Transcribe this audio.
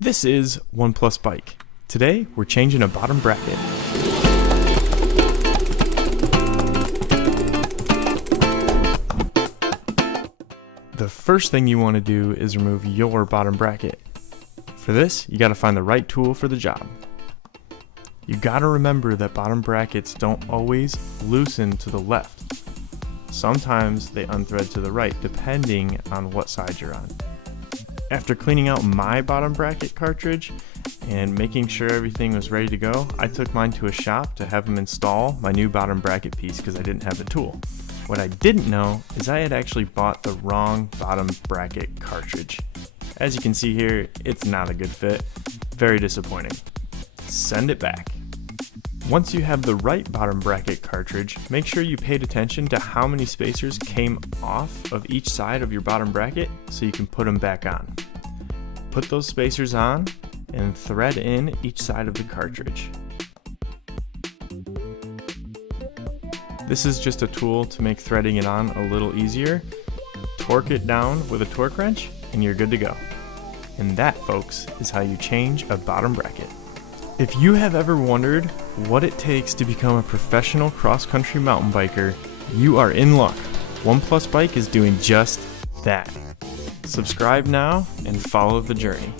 This is OnePlus Bike. Today we're changing a bottom bracket. The first thing you want to do is remove your bottom bracket. For this, you got to find the right tool for the job. You got to remember that bottom brackets don't always loosen to the left. Sometimes they unthread to the right depending on what side you're on. After cleaning out my bottom bracket cartridge and making sure everything was ready to go, I took mine to a shop to have them install my new bottom bracket piece because I didn't have the tool. What I didn't know is I had actually bought the wrong bottom bracket cartridge. As you can see here, it's not a good fit. Very disappointing. Send it back. Once you have the right bottom bracket cartridge, make sure you paid attention to how many spacers came off of each side of your bottom bracket so you can put them back on. Put those spacers on and thread in each side of the cartridge. This is just a tool to make threading it on a little easier. Torque it down with a torque wrench and you're good to go. And that, folks, is how you change a bottom bracket. If you have ever wondered what it takes to become a professional cross-country mountain biker, you are in luck. OnePlus Bike is doing just that. Subscribe now and follow the journey.